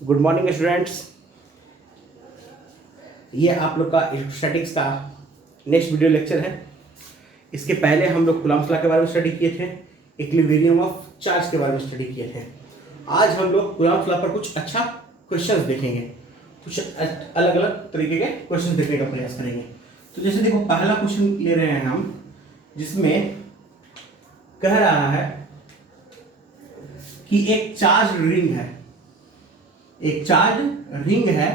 Good morning students. ये आप लोग का स्टैटिक्स का नेक्स्ट वीडियो लेक्चर है। इसके पहले हम लोग कूलम्ब्स लॉ के बारे में स्टडी किए थे, इक्विलिब्रियम ऑफ चार्ज के बारे में स्टडी किए थे। आज हम लोग कूलम्ब्स लॉ पर कुछ अच्छा क्वेश्चंस देखेंगे, कुछ अलग अलग तरीके के क्वेश्चन देखने का प्रयास करेंगे। तो जैसे देखो, पहला क्वेश्चन ले रहे हैं हम, जिसमें कह रहा है कि एक चार्ज रिंग है, एक चार्ज रिंग है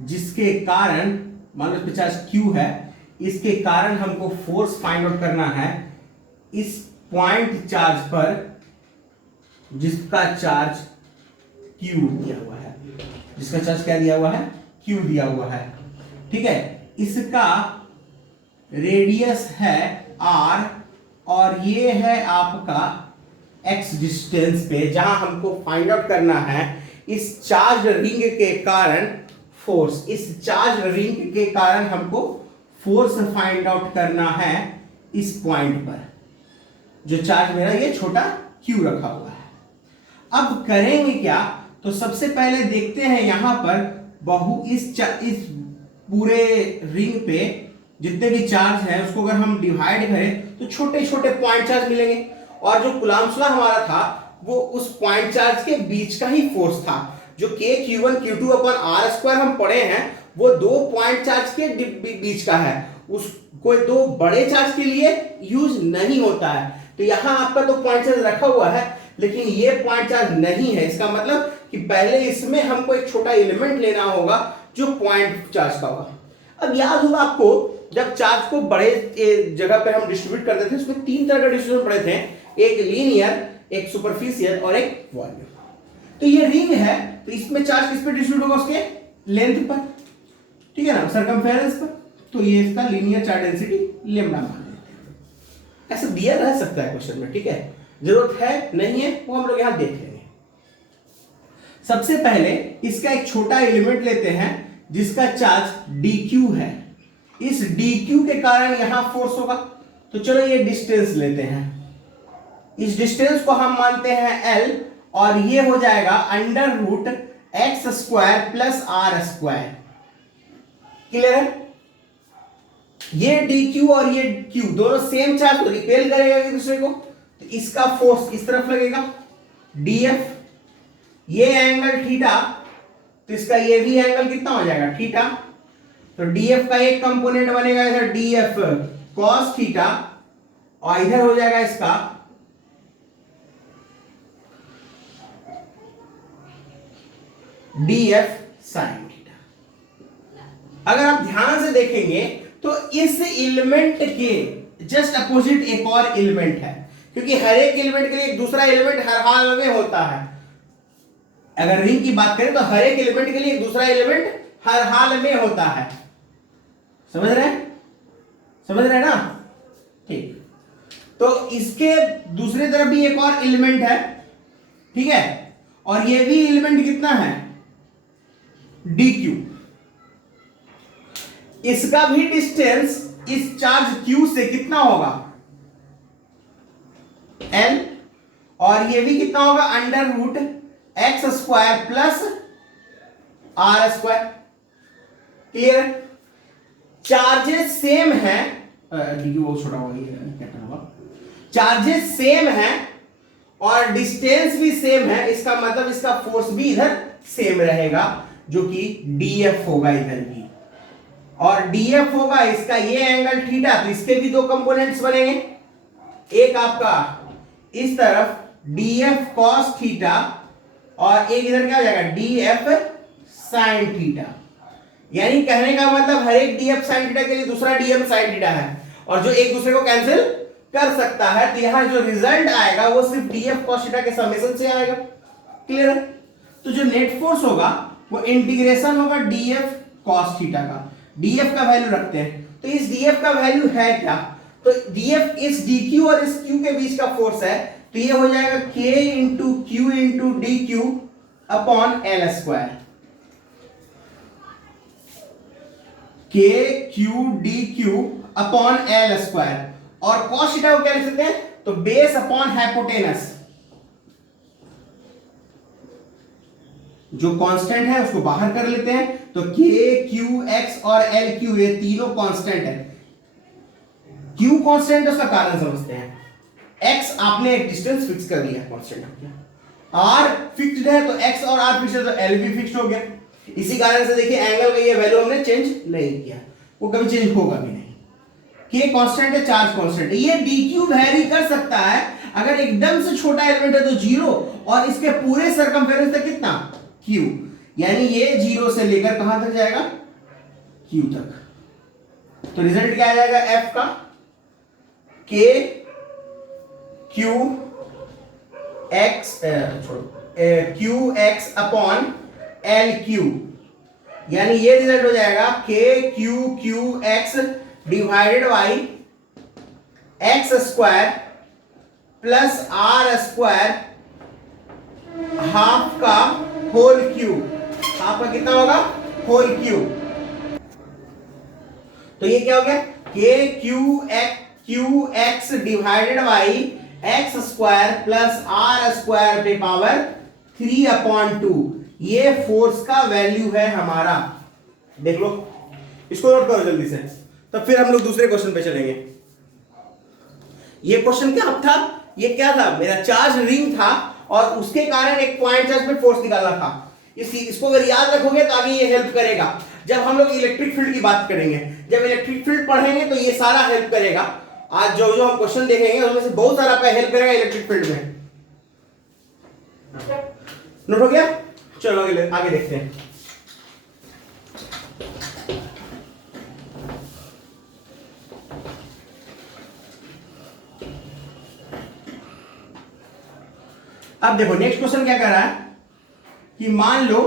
जिसके कारण, मान लो इस पे चार्ज Q है, इसके कारण हमको फोर्स फाइंड आउट करना है इस पॉइंट चार्ज पर जिसका चार्ज Q दिया हुआ है। जिसका चार्ज क्या दिया हुआ है? Q दिया हुआ है। ठीक है, इसका रेडियस है R और ये है आपका X डिस्टेंस पे, जहां हमको फाइंड आउट करना है इस चार्ज रिंग के कारण फोर्स। इस चार्ज रिंग के कारण हमको फोर्स फाइंड आउट करना है इस पॉइंट पर, जो चार्ज मेरा ये छोटा Q रखा हुआ है। अब करेंगे क्या? तो सबसे पहले देखते हैं यहां पर इस पूरे रिंग पे जितने भी चार्ज है उसको अगर हम डिवाइड करें तो छोटे छोटे पॉइंट चार्ज मिलेंगे, और जो कूलम्ब्स लॉ हमारा था वो उस पॉइंट चार्ज के बीच का ही फोर्स था। जो K Q1 Q2 अपन R स्क्वायर हम पढ़े हैं वो दो पॉइंट चार्ज के बीच का है, उस कोई दो बड़े चार्ज के लिए यूज नहीं होता है। तो यहां आपका दो पॉइंट चार्ज रखा हुआ है, लेकिन ये पॉइंट चार्ज नहीं है। इसका मतलब कि पहले इसमें हमको एक छोटा एलिमेंट लेना होगा जो पॉइंट चार्ज का होगा। अब याद होगा आपको, जब चार्ज को बड़े जगह पे हम डिस्ट्रीब्यूट करते थे उसमें तीन तरह का डिस्ट्रीब्यूशन पढ़े थे, एक लीनियर, एक सुपरफिशियल और एक वॉल्यूम। तो ये रिंग है, तो इसमें चार्ज किस पे डिस्ट्रीब्यूट होगा? उसके लेंथ पर, ठीक है ना, सर्कमफेरेंस पर। तो ये इसका लीनियर चार्ज डेंसिटी लेम्डा मान लेते हैं। ऐसा दिया रह सकता है क्वेश्चन में, ठीक है, जरूरत है नहीं है वो हम लोग यहां देख लेंगे। सबसे पहले इसका एक छोटा एलिमेंट लेते हैं जिसका चार्ज dq है। इस dq के कारण यहां फोर्स होगा। तो चलो ये डिस्टेंस लेते हैं, इस डिस्टेंस को हम मानते हैं L, और ये हो जाएगा under root X square plus R square. Clear है? ये dq और ये q दोनों सेम चार्ज को रिपेल करेगा एक दूसरे को, तो इसका फोर्स इस तरफ लगेगा df। ये एंगल थीटा, तो इसका ये भी एंगल कितना हो जाएगा? थीटा। तो df का एक कंपोनेंट बनेगा इधर df cos थीटा, और इधर हो जाएगा इसका df sin थीटा। अगर आप ध्यान से देखेंगे तो इस एलिमेंट के जस्ट अपोजिट एक और एलिमेंट है, क्योंकि हर एक एलिमेंट के लिए एक दूसरा एलिमेंट हर हाल में होता है। अगर रिंग की बात करें तो हर एक एलिमेंट के लिए एक दूसरा एलिमेंट हर हाल में होता है। समझ रहे हैं? समझ रहे हैं ना? ठीक। तो इसके दूसरी तरफ भी एक और एलिमेंट है, ठीक है, और ये भी एलिमेंट कितना है? dq। इसका भी डिस्टेंस इस चार्ज q से कितना होगा? l, और ये भी कितना होगा? Under root X square plus R square. Clear? Charges same है, वो छोटा होगा, चार्जेस सेम है और डिस्टेंस भी सेम है। इसका मतलब इसका फोर्स भी इधर सेम रहेगा, जो कि df होगा इधर भी, और df होगा इसका ये एंगल थीटा, तो इसके भी दो कंपोनेंट्स बनेंगे। एक आपका इस तरफ df cos थीटा, और एक इधर क्या हो जाएगा? df sin theta. यानी कहने का मतलब हर एक df sin थीटा के लिए दूसरा df sin थीटा है, और जो एक दूसरे को कैंसिल कर सकता है। तो यहां जो रिजल्ट आएगा वो सिर्फ df cos थीटा के समेशन से आएगा। क्लियर है? तो जो नेट फोर्स होगा वो इंटीग्रेशन होगा df cos थीटा का। df का वैल्यू रखते हैं, तो इस df का वैल्यू है क्या? तो df इस dq और इस q के बीच का फोर्स है, तो ये हो जाएगा k into q into dq upon l square. k q dq upon l square, और cos थीटा को क्या लिख सकते हैं? तो बेस अपॉन हाइपोटेनस। जो कांस्टेंट है उसको बाहर कर लेते हैं, तो के क्यू एक्स और एल क्यू ये तीनों कांस्टेंट है। क्यू कांस्टेंट है उसका कारण समझते हैं। एक्स आपने एक डिस्टेंस फिक्स कर दिया, कांस्टेंट हो गया। आर फिक्स्ड है तो एक्स और आर फिक्स्ड है तो एल भी फिक्स्ड हो गया। इसी कारण से देखिए एंगल का ये वैल्यू हमने चेंज नहीं किया, वो कभी चेंज होगा भी नहीं। के कांस्टेंट है, चार्ज कांस्टेंट है। ये dq वैरी कर सकता है, अगर एकदम से छोटा एलिमेंट है तो 0 और इसके पूरे सरकमफेरेंस तक कितना q, यानी ये 0 से लेकर कहां तक जाएगा q तक। तो रिजल्ट क्या आ जाएगा f का, k q x q x upon L Q, यानी ये रिजल्ट हो जाएगा k q q x divided by X square plus R square half का होल क्यूब। हाफ का कितना होगा होल क्यूब। तो ये क्या हो गया K Q X divided by X square plus R square पे पावर 3/2। ये फोर्स का वैल्यू है हमारा, देख लो, इसको नोट करो जल्दी से। तो फिर हम लोग दूसरे क्वेश्चन पे चलेंगे। ये क्वेश्चन क्या था, ये क्या था, मेरा चार्ज रिंग था और उसके कारण एक पॉइंट चार्ज पे फोर्स निकालना था। इसको अगर याद रखोगे तो आगे ये हेल्प करेगा जब हम लोग इलेक्ट्रिक फील्ड की बात करेंगे। जब इलेक्ट्रिक फील्ड पढ़ेंगे तो ये सारा हेल्प करेगा। आज जो जो हम क्वेश्चन देखेंगे उसमें से बहुत सारा पे हेल्प करेगा इलेक्ट्रिक फील्ड में। नोट हो गया, चलो आगे देखते हैं। अब देखो नेक्स्ट क्वेश्चन क्या कर रहा है कि मान लो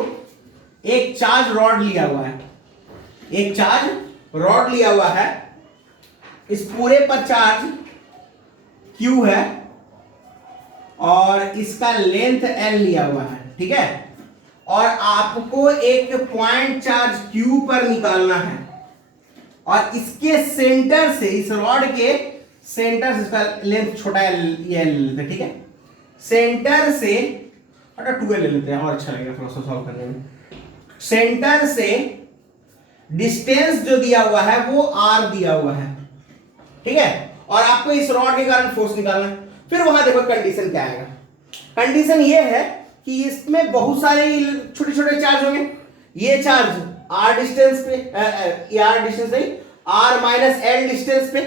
एक चार्ज रॉड लिया हुआ है, एक चार्ज रॉड लिया हुआ है, इस पूरे पर चार्ज Q है और इसका लेंथ L लिया हुआ है, ठीक है। और आपको एक पॉइंट चार्ज Q पर निकालना है और इसके सेंटर से, इस रॉड के सेंटर से, इसका लेंथ छोटा L, ठीक है, सेंटर से 12 ले लेते हैं और अच्छा लगेगा थोड़ा सा सॉल्व करने में। सेंटर से डिस्टेंस जो दिया हुआ है वो r दिया हुआ है, ठीक है, और आपको इस रॉड के कारण फोर्स निकालना है। फिर वहां देखो कंडीशन क्या आएगा। कंडीशन ये है कि इसमें बहुत सारे छोटे छोटे चार्ज होंगे। ये चार्ज r डिस्टेंस पे, r डिस्टेंस नहीं, r माइनस l डिस्टेंस पे,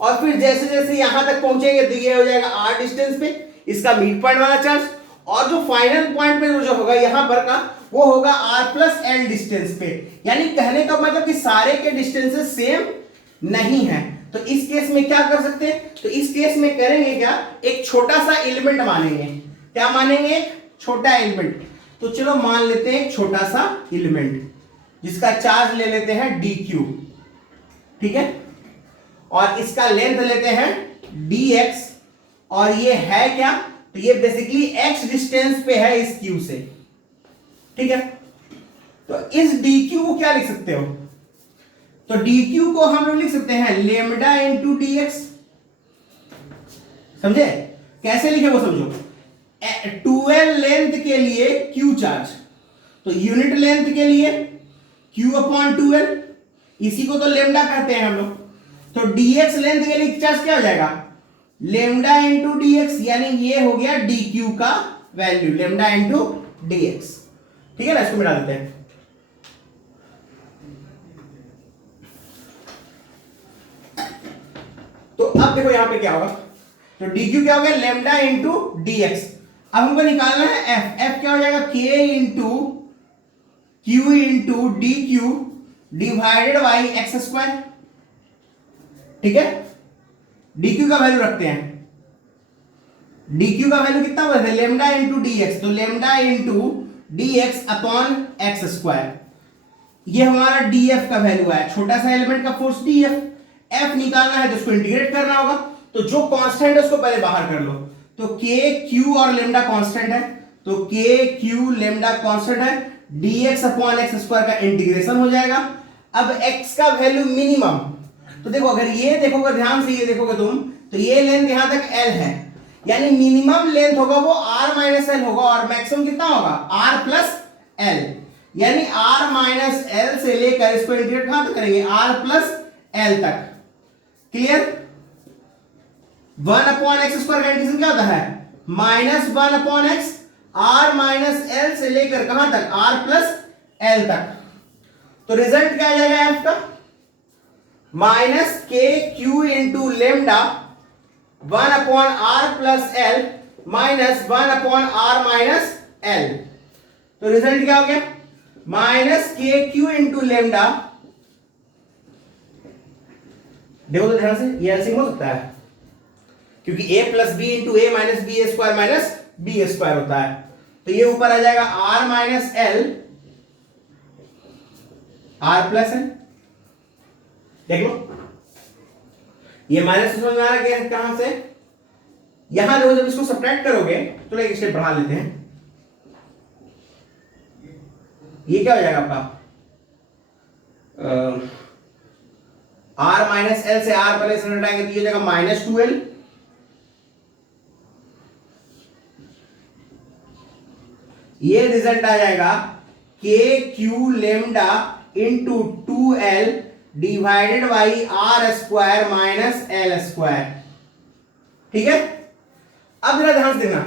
और फिर जैसे जैसे यहां तक पहुंचेंगे तो ये हो जाएगा r डिस्टेंस पे, इसका मिड पॉइंट वाला चार्ज, और जो फाइनल पॉइंट पे जो होगा यहां पर का वो होगा r प्लस l डिस्टेंस पे। यानी कहने का मतलब कि सारे के डिस्टेंसेस सेम नहीं है। तो इस केस में क्या कर सकते हैं, तो इस केस में करेंगे क्या, एक छोटा सा एलिमेंट मानेंगे। क्या मानेंगे, छोटा एलिमेंट। तो चलो मान लेते हैं एक छोटा सा एलिमेंट जिसका चार्ज ले लेते हैं dq, ठीक है, और इसका लेंथ लेते हैं dx, और ये है क्या, तो ये बेसिकली x डिस्टेंस पे है इस q से, ठीक है। तो इस dq को क्या लिख सकते हो, तो dq को हम लोग लिख सकते हैं लेमडा इंटू dx। समझे, कैसे लिखे वो समझो। 12 लेंथ के लिए q चार्ज, तो यूनिट लेंथ के लिए q/12, इसी को तो लेमडा कहते हैं हम लोग। तो dx लेंथ के लिए चार्ज क्या हो जाएगा, लेमडा इंटू dx, यानी ये हो गया dq का वैल्यू, लेमडा इंटू dx, ठीक है ना। इसको मिटा देते हैं। तो अब देखो यहां पे क्या होगा, तो dq क्या हो गया, लेमडा इंटू dx। अब हमको निकालना है f क्या हो जाएगा, k into q into dq divided by X square, ठीक है। dq का वैल्यू रखते हैं, dq का वैल्यू कितना होगा, लेमडा इंटू dx, तो lambda into dx upon x square. ये हमारा df का वैल्यू है, छोटा सा एलिमेंट का फोर्स df। f निकालना है तो उसको इंटीग्रेट करना होगा, तो जो कांस्टेंट है उसको पहले बाहर कर लो। तो k q और लेमडा कांस्टेंट है, तो k q लेमडा कांस्टेंट है, dx अपॉन एक्स स्क्वायर का इंटीग्रेशन हो जाएगा। अब x का वैल्यू मिनिमम, तो देखो अगर ये देखोगे ध्यान से, ये देखोगे तुम, तो ये लेंथ यहां तक l है, यानी मिनिमम लेंथ होगा वो r माइनस l होगा, और मैक्सिमम कितना होगा r प्लस एल, यानी आर माइनस एल से लेकर इसको इंटीग्रेट कहां तक करेंगे, आर प्लस एल तक। क्लियर? 1/x² का इंटीग्रेशन क्या होता है, -1/x, आर माइनस एल से लेकर कहां तक, आर प्लस एल तक। तो रिजल्ट क्या आ जाएगा एफ का, -kq into lambda 1/r plus L -1/r minus L. तो रिजल्ट क्या हो गया, -kq इंटू लेमडा, देखो तो ध्यान से, ये एलसीएम हो सकता है क्योंकि a plus B into A minus B A square minus B square होता है। तो ये ऊपर आ जाएगा r minus L, R plus L. देख लो, ये माइनस समझ में आ रहा है कहां से, यहां देखो, जब इसको सब्ट्रैक्ट करोगे तो एक स्टेप बढ़ा लेते हैं, ये क्या हो जाएगा आपका, आर माइनस एल से आर प्लस एल हटाएंगे तो ये हो जाएगा -2l, ये रिजल्ट आ जाएगा K Q lambda into 2l divided by R square minus L square. ठीक है, अब जरा ध्यान से देखना,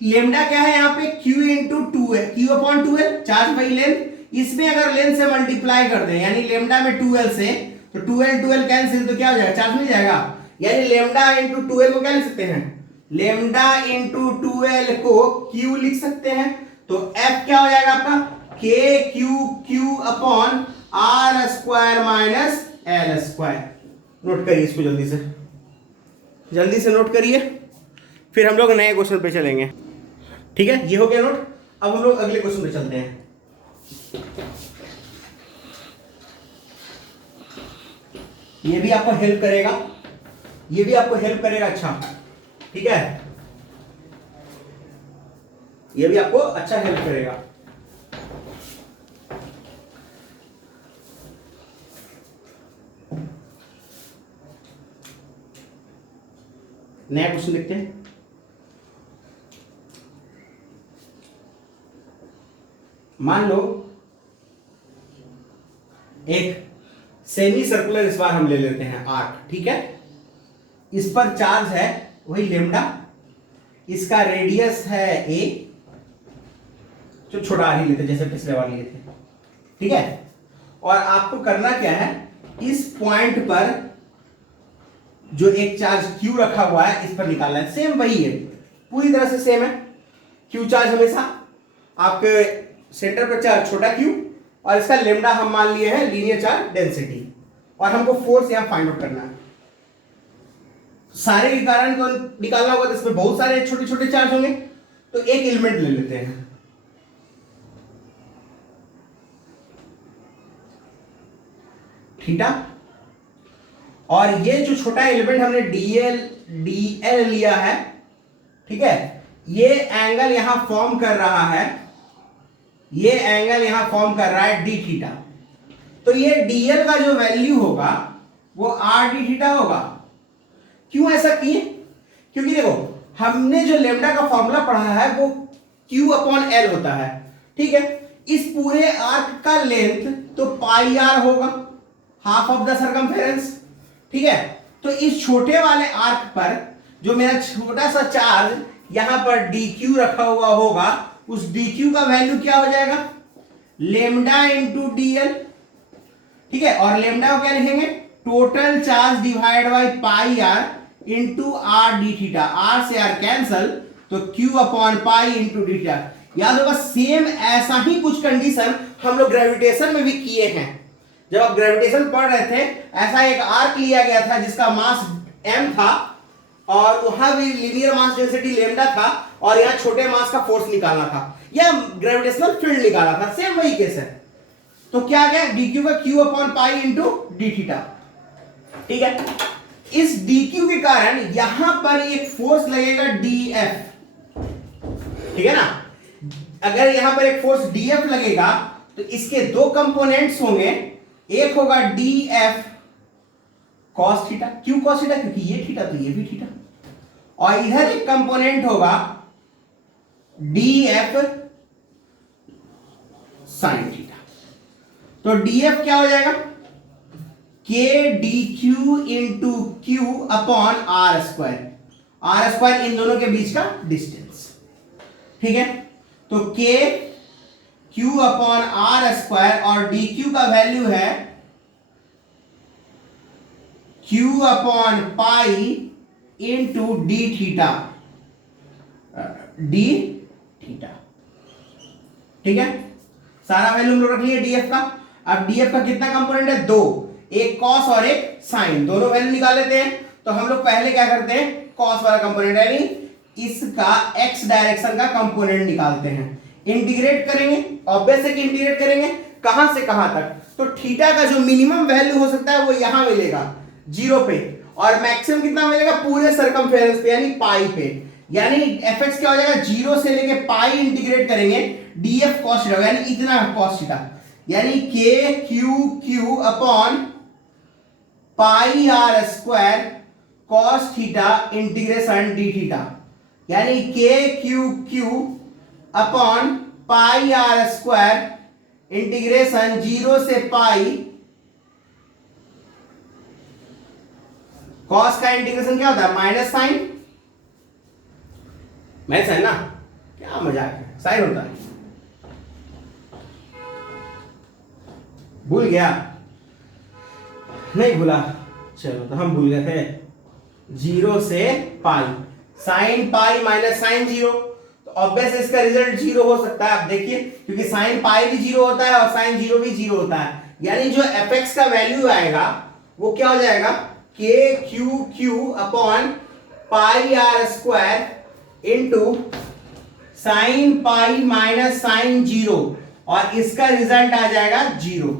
लेमडा क्या है यहाँ पे, q इंटू 2 है, q/2l चार्ज बाई लेंथ, इसमें अगर लेंथ से मल्टीप्लाई कर दें यानी लेमडा में 2l से, तो 2l कैंसिल, तो क्या हो जाएगा, चार्ज मिल जाएगा, यानी लेमडा इंटू 2l को क्या लिख सकते हैं, लेमडा इंटू 2l को q लिख सकते हैं। तो f क्या हो जाएगा आपका, K Q upon R square minus L square. Note करिए इसको जल्दी से नोट करिए, फिर हम लोग नए क्वेश्चन पे चलेंगे। ठीक है, ये हो गया नोट। अब हम लोग अगले क्वेश्चन पे चलते हैं। ये भी आपको हेल्प करेगा, अच्छा ठीक है, ये भी आपको अच्छा हेल्प करेगा। नया क्वेश्चन देखते हैं। मान लो एक सेमी सर्कुलर इस बार हम ले लेते हैं आर्क, ठीक है, इस पर चार्ज है वही लेमडा, इसका रेडियस है a, जो छोटा ही लेते जैसे पिछले बार लिए थे, ठीक है, और आपको करना क्या है, इस पॉइंट पर जो एक चार्ज q रखा हुआ है इस पर निकालना है। सेम वही है, पूरी तरह से सेम है। q चार्ज हमेशा आपके सेंटर पर चार्ज छोटा q, और इसका लेमडा हम मान लिए हैं लीनियर चार्ज डेंसिटी, और हमको फोर्स यहां फाइंड आउट करना है। सारे के कारण को निकालना होगा तो इसमें बहुत सारे छोटे छोटे चार्ज होंगे, तो एक एलिमेंट ले लेते हैं, थीटा, और ये जो छोटा एलिमेंट हमने dl लिया है, ठीक है, ये एंगल यहां फॉर्म कर रहा है, ये एंगल यहां फॉर्म कर रहा है d थीटा। तो ये dl का जो वैल्यू होगा वो r d थीटा होगा। क्यों ऐसा किए? क्योंकि देखो हमने जो लेमडा का फॉर्मूला पढ़ा है वो q/l होता है, ठीक है, इस पूरे आर्क का लेंथ तो पाई r होगा, हाफ ऑफ द सर्कमफेरेंस, ठीक है। तो इस छोटे वाले आर्क पर जो मेरा छोटा सा चार्ज यहां पर dq रखा हुआ होगा, उस dq का वैल्यू क्या हो जाएगा, लेमडा इंटू dl, ठीक है, और लेमडा को क्या लिखेंगे, total charge divide by pi R into R D theta, R से आर कैंसल, तो q/पाई इंटू डी थीटा। याद होगा सेम ऐसा ही कुछ कंडीशन हम लोग ग्रेविटेशन में भी किए हैं। जब आप ग्रेविटेशन पढ़ रहे थे, ऐसा एक आर्क लिया गया था जिसका मास m था, और वहां भी लीनियर मास डेंसिटी लेमडा था, और यहां छोटे मास का फोर्स निकालना था या ग्रेविटेशनल फील्ड निकालना था, सेम वही केस है। तो क्या गया, dq का q/पाई इंटू डी थीटा, ठीक है। इस dq के कारण यहां पर एक फोर्स लगेगा dF, ठीक है ना। अगर यहां पर एक फोर्स dF लगेगा तो इसके दो कंपोनेंट्स होंगे, एक होगा dF cos थीटा, क्यों cos थीटा, क्योंकि ये थीटा तो ये भी थीटा, और इधर एक कंपोनेंट होगा dF साइन थीटा। तो डीएफ क्या हो जाएगा, K D Q into Q upon R square, R square इन दोनों के बीच का डिस्टेंस, ठीक है। तो K Q upon R square और डी क्यू का वैल्यू है Q upon pi into D theta, D theta, ठीक है। सारा वैल्यू हम लोग रख लिए डीएफ का। अब डीएफ का कितना कंपोनेंट है, दो, एक कॉस और एक साइन, दोनों वैल्यू निकाल लेते हैं। तो हम लोग पहले क्या करते हैं, कॉस वाला कंपोनेंट यानी इसका एक्स डायरेक्शन का कंपोनेंट निकालते हैं, इंटीग्रेट करेंगे। ऑब्वियस है कि इंटीग्रेट करेंगे, कहां से कहां तक, तो थीटा का जो मिनिमम वैल्यू हो सकता है वो यहां मिलेगा 0 पे, और मैक्सिमम कितना मिलेगा पूरे सर्कमफेरेंस पे यानी पाई पे। यानी एफ क्या हो जाएगा, 0 से लेके पाई इंटीग्रेट करेंगे, डीएफ कॉस थीटा यानी इतना कॉस थीटा, यानी K Q Q upon pi R square cos theta integration D theta, यानी K Q Q upon pi R square integration 0 से पाई, कॉस का इंटीग्रेशन क्या होता है माइनस साइन, माइनस साइन ना, क्या मजाक है, साइन होता है, भूल गया, नहीं भूला, चलो तो हम भूल गए थे, 0 से pi, sign pi minus sine 0, तो ऑब्वियस इसका रिजल्ट 0 हो सकता है। आप देखिए क्योंकि साइन पाई भी 0 होता है और साइन 0 भी 0 होता है, यानी जो एफ का वैल्यू आएगा वो क्या हो जाएगा, K Q Q upon pi R square into sine pi minus sine 0, और इसका रिजल्ट आ जाएगा 0।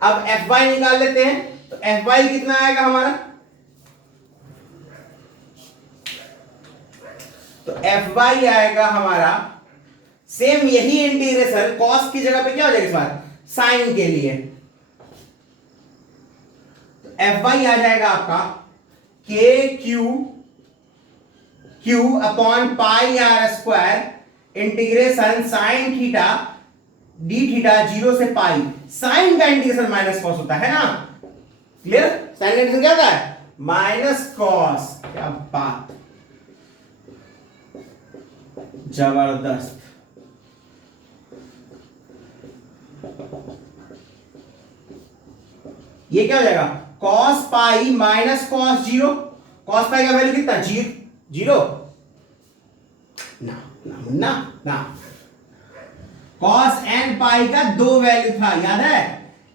अब एफ वाई निकाल लेते हैं, तो एफ वाई कितना आएगा हमारा, तो एफ वाई आएगा हमारा सेम यही इंटीग्रेशन, कॉस की जगह पे क्या हो जाएगा इस बार साइन के लिए, तो एफ वाई आ जाएगा आपका K Q Q upon pi R square integration sine theta D theta 0 से पाई, साइन का इंटीग्रेशन माइनस कॉस होता है ना, क्लियर, साइन का इंटीग्रेशन क्या होता है माइनस कॉस, क्या बात, जबरदस्त। ये क्या हो जाएगा, cos pi minus cos 0, cos pi का वैल्यू कितना 0 ना ना ना ना, कॉस एन पाई का 2 वैल्यू था, याद है,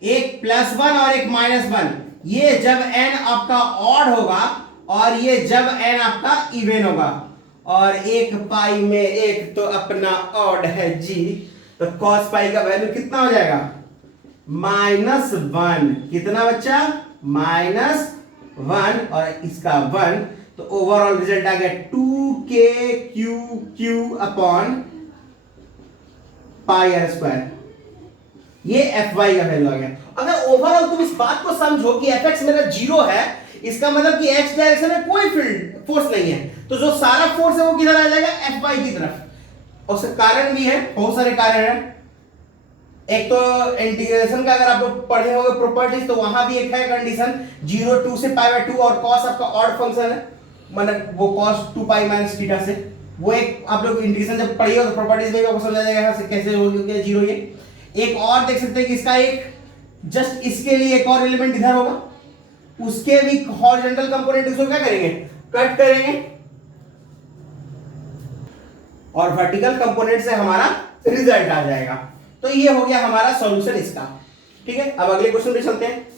एक +1 और एक -1, ये जब n आपका ऑड होगा और ये जब n आपका इवन होगा, और एक पाई में एक तो अपना ऑड है जी, तो कॉस पाई का वैल्यू कितना हो जाएगा -1, कितना बच्चा -1, और इसका 1, तो ओवरऑल रिजल्ट आ गया 2k upon pi R square, ये एफ वाई का वैल्यू आ गया। अगर ओवरऑल तुम इस बात को समझो कि एफ एक्स मेरा 0 है, इसका मतलब कि एक्स डायरेक्शन में कोई फील्ड फोर्स नहीं है, तो जो सारा फोर्स है वो किधर आ जाएगा एफ वाई की तरफ। और उसका कारण भी है, बहुत सारे कारण हैं, एक तो इंटीग्रेशन का अगर आप लोग पढ़े होंगे प्रॉपर्टीज, तो वहां भी एक है कंडीशन 0 2 से π/2, और कॉस आपका ऑड फंक्शन है, मतलब वो cos 2 पाई माइनस थीटा से, वो एक आप लोग इंटीग्रेशन जब पढ़िए तो प्रॉपर्टीज में आपको समझ आ जाएगा कैसे हो गया 0 ये। एक और देख सकते हैं कि इसका एक जस्ट इसके लिए एक और एलिमेंट इधर होगा, उसके भी हॉरिजॉन्टल कंपोनेंट, इसको क्या करेंगे कट करेंगे, और वर्टिकल कंपोनेंट से हमारा रिजल्ट आ जाएगा। तो ये हो गया हमारा सॉल्यूशन इसका, ठीक है। अब अगले क्वेश्चन पे चलते हैं।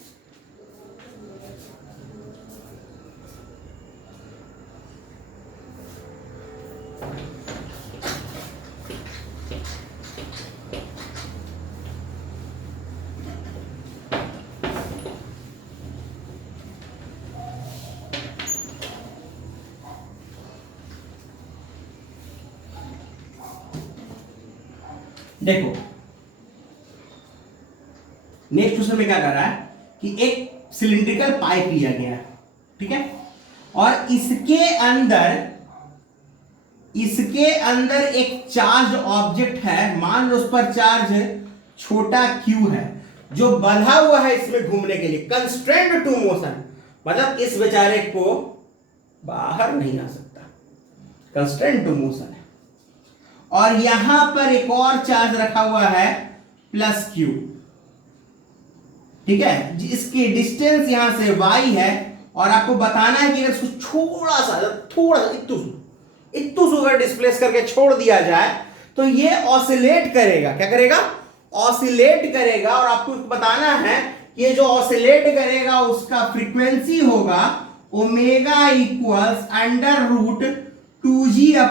देखो नेक्स्ट क्वेश्चन में क्या कर रहा है कि एक सिलिंड्रिकल पाइप लिया गया है, ठीक है, और इसके अंदर इसके अंदर एक चार्ज ऑब्जेक्ट है, मान लो उस पर चार्ज छोटा q है, जो बंधा हुआ है इसमें घूमने के लिए, कंस्ट्रेंड टू मोशन, मतलब इस बेचारे को बाहर नहीं आ सकता, कंस्ट्रेंड टू मोशन है। और यहां पर एक और चार्ज रखा हुआ है +q, ठीक है, इसकी डिस्टेंस यहां से y है, और आपको बताना है कि अगर इसको थोड़ा सा इत्तू अगर डिस्प्लेस करके छोड़ दिया जाए तो ये ऑसिलेट करेगा। क्या करेगा? ऑसिलेट करेगा। और आपको बताना है कि ये जो ऑसिलेट करेगा उसका फ्रीक्वेंसी होगा ओमेगा इक्वल्स √2g/y।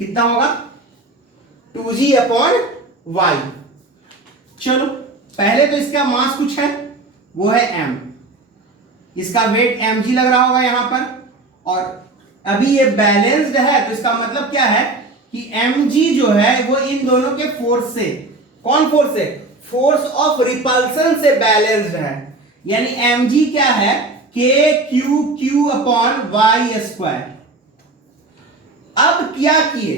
कितना होगा? 2g/y। चलो पहले तो इसका मास कुछ है, वो है m, इसका वेट mg लग रहा होगा यहां पर, और अभी ये बैलेंस्ड है, तो इसका मतलब क्या है कि mg जो है वो इन दोनों के फोर्स से, कौन फोर्स से? फोर्स ऑफ रिपल्सन से बैलेंस्ड है। यानी mg क्या है? kq/y²। अब क्या किए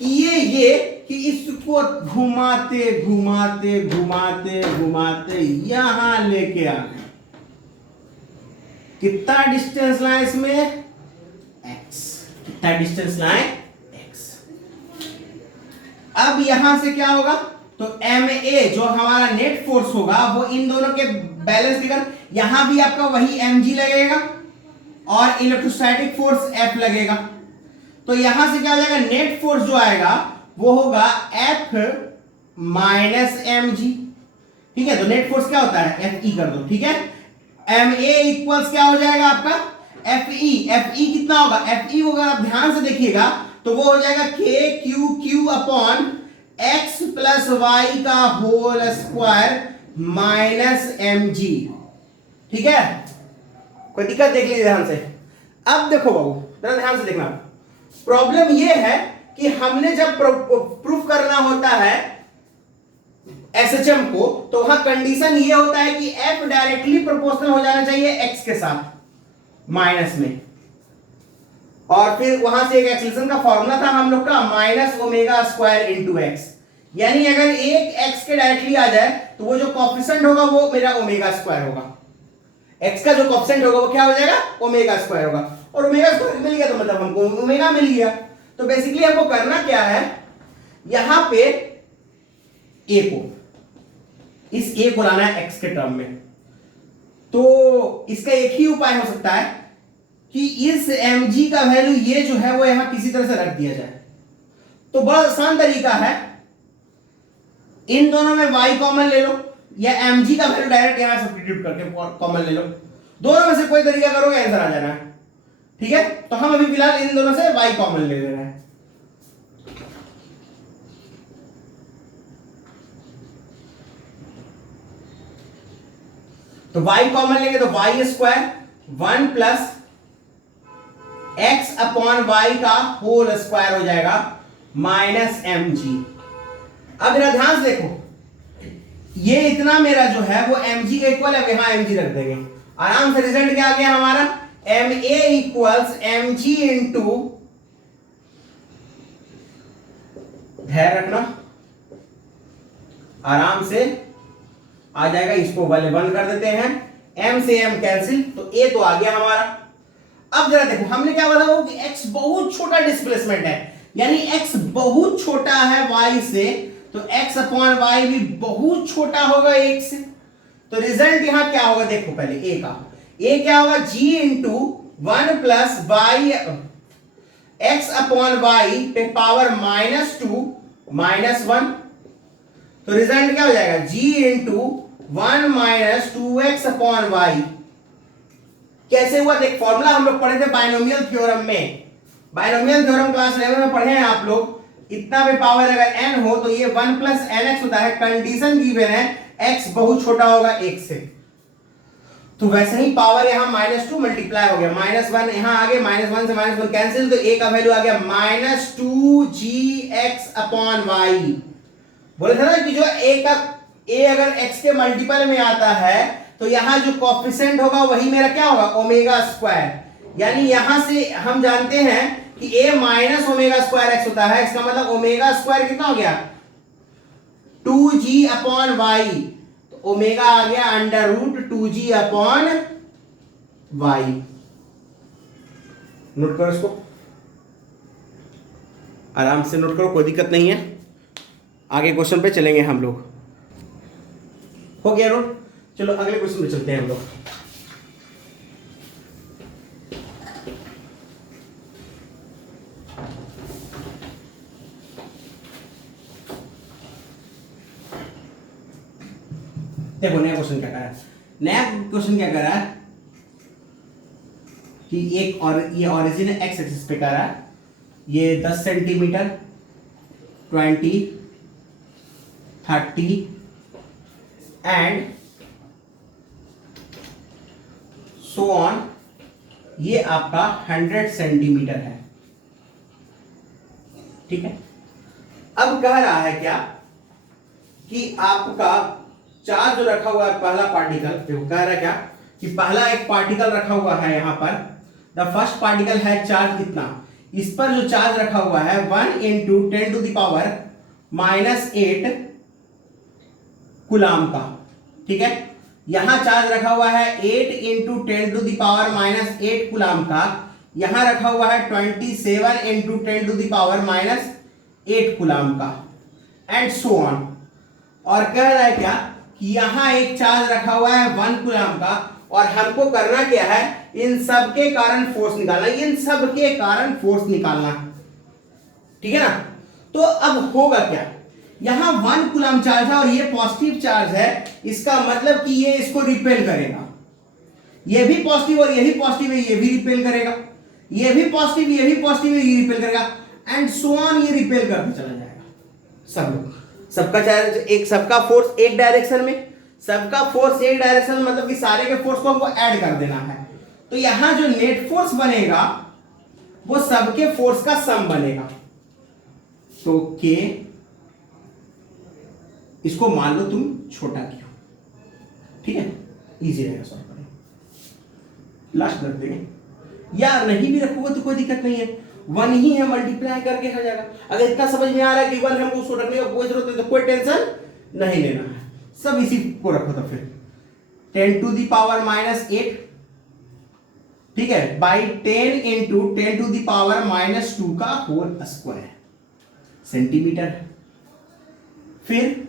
ये कि इसको घुमाते घुमाते घुमाते घुमाते यहां लेके आ गए। कितना डिस्टेंस लाए इसमें? x। कितना डिस्टेंस लाए? x। अब यहां से क्या होगा? तो ma जो हमारा नेट फोर्स होगा वो इन दोनों के बैलेंस के कारण यहां भी आपका वही mg लगेगा और इलेक्ट्रोस्टैटिक फोर्स F लगेगा। तो यहां से क्या हो जाएगा? नेट फोर्स जो आएगा वो होगा F माइनस mg। ठीक है, तो नेट फोर्स क्या होता है? Fe कर दो। ठीक है, ma इक्वल्स क्या हो जाएगा आपका? Fe कितना होगा? Fe होगा, आप ध्यान से देखिएगा तो वो हो जाएगा kqqx+y² माइनस mg। ठीक है, कोई दिक्कत? देख लीजिए ध्यान से। अब देखो बाबू, जरा ध्यान से देखना। प्रॉब्लम ये है कि हमने जब प्रूफ करना होता है एसएचएम को, तो वहां कंडीशन ये होता है कि F डायरेक्टली प्रोपोर्शनल हो जाना चाहिए x के साथ माइनस में, और फिर वहां से एक एक्सेलरेशन का फॉर्मूला था हम लोग का -ω² x। यानी अगर एक x के डायरेक्टली आ जाए तो वो जो कोएफिशिएंट होगा वो मेरा ω² होगा। x का जो कोएफिशिएंट होगा वो क्या हो जाएगा? ω² होगा। और ω² मिल गया तो मतलब हमको ओमेगा मिल गया। तो बेसिकली हमको करना क्या है, यहां पे a को, इस a को लाना है x के टर्म में। तो इसका एक ही उपाय हो सकता है कि इस mg का वैल्यू ये जो है वो यहां किसी तरह से रख दिया जाए। तो बड़ा आसान तरीका है, इन दोनों में y कॉमन ले लो, या mg का वैल्यू डायरेक्ट यहां सब्स्टिट्यूट करके कॉमन ले लो। दोनों में से कोई तरीका करोगे आंसर आ जाना है। ठीक है, तो हम अभी फिलहाल इन दोनों से y कॉमन ले रहे हैं। तो y कॉमन लेंगे तो y² 1 प्लस x/y² हो जाएगा माइनस mg। अब मेरा ध्यान से देखो, ये इतना मेरा जो है वो mg का इक्वल है, यहां mg रख देंगे, आराम से रिजल्ट क्या आ गया हमारा? ma इक्वल्स mg इंटू, ध्यान रखना, आराम से आ जाएगा। इसको वाले बंद कर देते हैं, m से m कैंसिल, तो a तो आ गया हमारा। अब जरा देखो, हमने क्या बताया कि x बहुत छोटा डिस्प्लेसमेंट है, यानी x बहुत छोटा है y से, तो x/y भी बहुत छोटा होगा 1 से। तो रिजल्ट यहां क्या होगा? देखो पहले a का, a क्या होगा? g into 1 plus y x/y पे पावर -2 -1। तो रिजल्ट क्या हो जाएगा? g into 1 minus 2x/y। कैसे हुआ? देख, फॉर्मूला हम लोग पढ़े थे बाइनोमियल थ्योरम में, बाइनोमियल थ्योरम क्लास 11 में पढ़े हैं आप लोग। इतना पे पावर अगर n हो तो ये 1 प्लस nx होता है। कंडीशन गिवन है x बहुत छोटा होगा 1 से, तो वैसे ही पावर यहां -2 मल्टीप्लाई हो गया, -1 यहां आ गया, -1 से -1 कैंसिल, तो a का वैल्यू आ गया -2gx/y। बोले थे ना कि जो a अगर x के मल्टीपल में आता है तो यहां जो कोएफिशिएंट होगा वही मेरा क्या होगा? ω²। यानी यहां से हम जानते हैं कि a minus omega square x होता है, इसका मतलब ओमेगा स्क्वायर कितना हो गया 2g अपॉन वाई, तो ओमेगा आ गया under root 2g upon Y. Note करो इसको, आराम से नोट करो, कोई दिक्कत नहीं है। आगे क्वेश्चन पे चलेंगे हम लोग। हो गया नोट? चलो अगले क्वेश्चन पे चलते हैं हम लोग। देखो नया क्वेश्चन क्या कर रहा है, नया क्वेश्चन क्या कर रहा है कि एक और ये ओरिजिन एक्स एक्सिस पे कर रहा है, ये 10 सेंटीमीटर 20 30 एंड सो ऑन, ये आपका 100 सेंटीमीटर है। ठीक है, अब कह रहा है क्या कि आपका चार्ज जो रखा हुआ है पहला पार्टिकल, देखो कह रहा है क्या कि पहला एक पार्टिकल रखा हुआ है यहां पर, द फर्स्ट पार्टिकल है चार्ज कितना, इस पर जो चार्ज रखा हुआ है 1 into 10 to the power -8 coulomb का। ठीक है, यहां चार्ज रखा हुआ है 8 into 10 to the power -8 coulomb का, यहां रखा हुआ है 27 into 10 to the power -8 coulomb का, एंड सो ऑन। और कह रहा है क्या कि यहां एक चार्ज रखा हुआ है 1 कुलाम का, और हमको करना क्या है, इन सब के कारण फोर्स निकालना, इन सब के कारण फोर्स निकालना। ठीक है ना, तो अब होगा क्या, यहां 1 कुलाम चार्ज है और ये पॉजिटिव चार्ज है, इसका मतलब कि ये इसको रिपेल करेगा, ये भी पॉजिटिव और ये भी पॉजिटिव है, ये भी रिपेल करेगा, ये भी पॉजिटिव ये भी पॉजिटिव है, ये रिपेल करेगा, एंड सो ऑन, ये रिपेल करते चला जाएगा। सब लोग, सबका चार्ज एक, सबका फोर्स एक डायरेक्शन में, सबका फोर्स एक डायरेक्शन में, मतलब कि सारे के फोर्स को हमको ऐड कर देना है। तो यहां जो नेट फोर्स बनेगा वो सबके फोर्स का सम बनेगा। तो के, इसको मान लो तुम छोटा क्यों, ठीक है, इजी रहेगा सॉल्व करना, लास्ट रख देंगे, या नहीं भी रखोगे तो कोई दिक्कत नहीं है, 1 ही है, मल्टीप्लाई करके हो जाएगा। अगर इतना समझ में आ रहा है कि 1 हमको उसको रखने का कोई जरूरत नहीं, तो कोई टेंशन नहीं लेना है, सब इसी को रखो। तो फिर 10 टू द पावर -8, ठीक है, by 10 into 10 to the power -2 का होल स्क्वायर सेंटीमीटर। फिर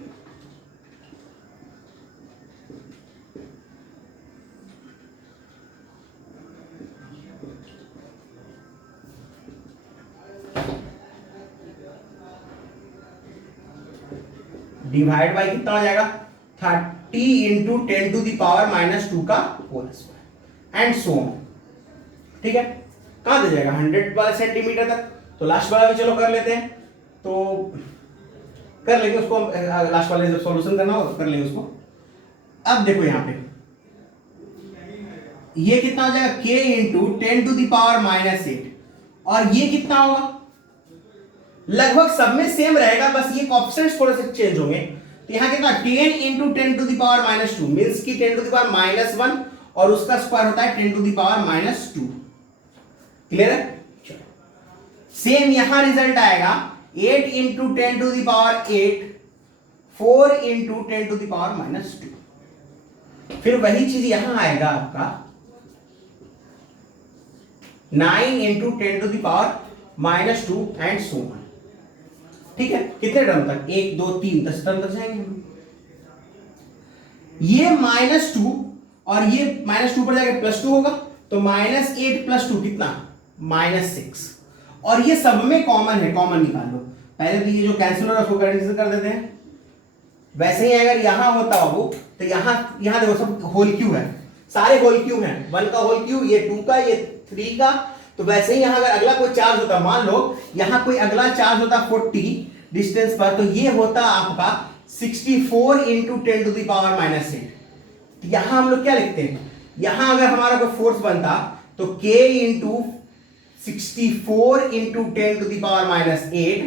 डिवाइड बाई कितना हो जाएगा 30 इंटू 10 टू द पावर -2 का whole square, and so on. ठीक है, कहां दे जाएगा 100 वाला सेंटीमीटर तक। तो लास्ट वाला भी चलो कर लेते हैं, तो कर लेंगे उसको, लास्ट वाले जब सॉल्यूशन करना होगा कर लेंगे उसको। अब देखो यहां पे ये कितना हो जाएगा k into 10 to the power -8, और ये कितना होगा, लगभग सब में सेम रहेगा, बस ये कोएफिशिएंट्स थोड़े से चेंज होंगे। तो यहां कितना 10 into 10 to the power -2 means की 10 टू द पावर -1, और उसका स्क्वायर होता है 10 टू द पावर -2। क्लियर है? सेम यहां रिजल्ट आएगा 8 into 10 to the power 8, 4 into 10 to the power -2। फिर वही चीज यहां आएगा आपका 9 into 10 to the power -2 and so on. ठीक है, कितने टर्म तक, 1 2 3 10 टर्म तक जाएंगे हम। ये -2 और ये -2 पर जाके +2 होगा, तो -8 + 2 कितना -6, और ये सब में कॉमन है, कॉमन निकाल लो। पहले तो ये जो कैंसिल हो रहा है उसको कैंसिल कर देते हैं। वैसे ही अगर यहां होता हो तो यहां देखो सब होल क्यू है, सारे होल क्यू हैं, 1 का होल क्यू, ये 2 का, ये 3 का। तो वैसे ही यहां अगर अगला कोई चार्ज होता, मान लो यहां कोई अगला चार्ज होता 40 डिस्टेंस पर, तो ये होता आपका 64 इंटू 10 टू द पावर -8। तो यहां हम लोग क्या लिखते हैं, यहां अगर हमारा कोई फोर्स बनता तो k into 64 into 10 to the power -8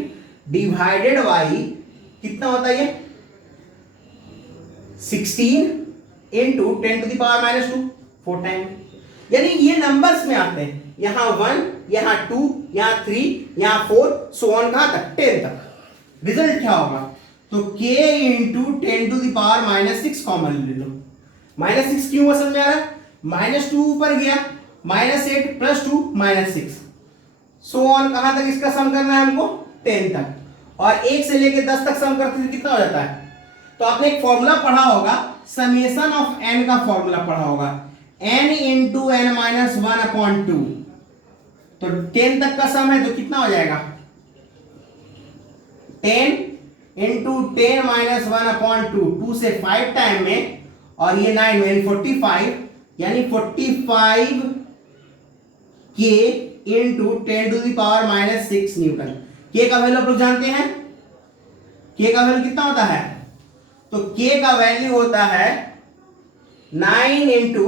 divided by कितना होता है, ये 16 into 10 to the power -2, 4 time. यानी ये नंबर्स में आते हैं, यहाँ 1, यहाँ 2, यहाँ 3, यहाँ 4, सो ऑन कहां तक 10 तक। रिजल्ट क्या होगा? तो k into 10 to the power -6 common ले लो। -6 क्यों समझ में आ रहा है? -2 ऊपर गया, -8 + 2 -6, सो ऑन कहां तक इसका सम करना है हमको 10 तक। और 1 से लेके 10 तक सम करते थे कितना हो जाता है? तो आपने एक फॉर्मूला पढ़ा होगा, समेशन ऑफ n का फॉर्मूला पढ़ा होगा, n इंटू n माइनस 1/2। तो 10 तक का सम है तो कितना हो जाएगा? 10 इंटू 10 माइनस 1/2, 2 से 5 टाइम में, और ये 9 में 45, यानी 45 k into 10 to the power -6 newton. k का वैल्यू आप लोग जानते हैं, k का वैल्यू कितना होता है? तो k का वैल्यू होता है 9 into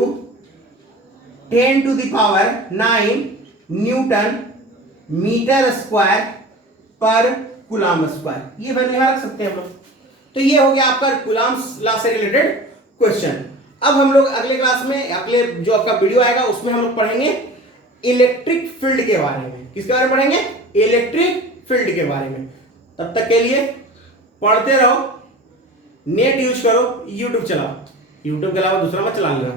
10 to the power 9 newton metre square पर कूलम स्क्वायर। ये वैल्यू यहां रख सकते हैं हम लोग। तो ये हो गया आपका कूलम लॉ से रिलेटेड क्वेश्चन। अब हम लोग अगले क्लास में, अगले जो आपका वीडियो आएगा उसमें हम लोग पढ़ेंगे इलेक्ट्रिक फील्ड के बारे में। किसके बारे में पढ़ेंगे? इलेक्ट्रिक फील्ड के बारे में। तब तक के लिए पढ़ते रहो, नेट यूज करो, यूट्यूब चलाओ, यूट्यूब के अलावा दूसरा मत चला लेना।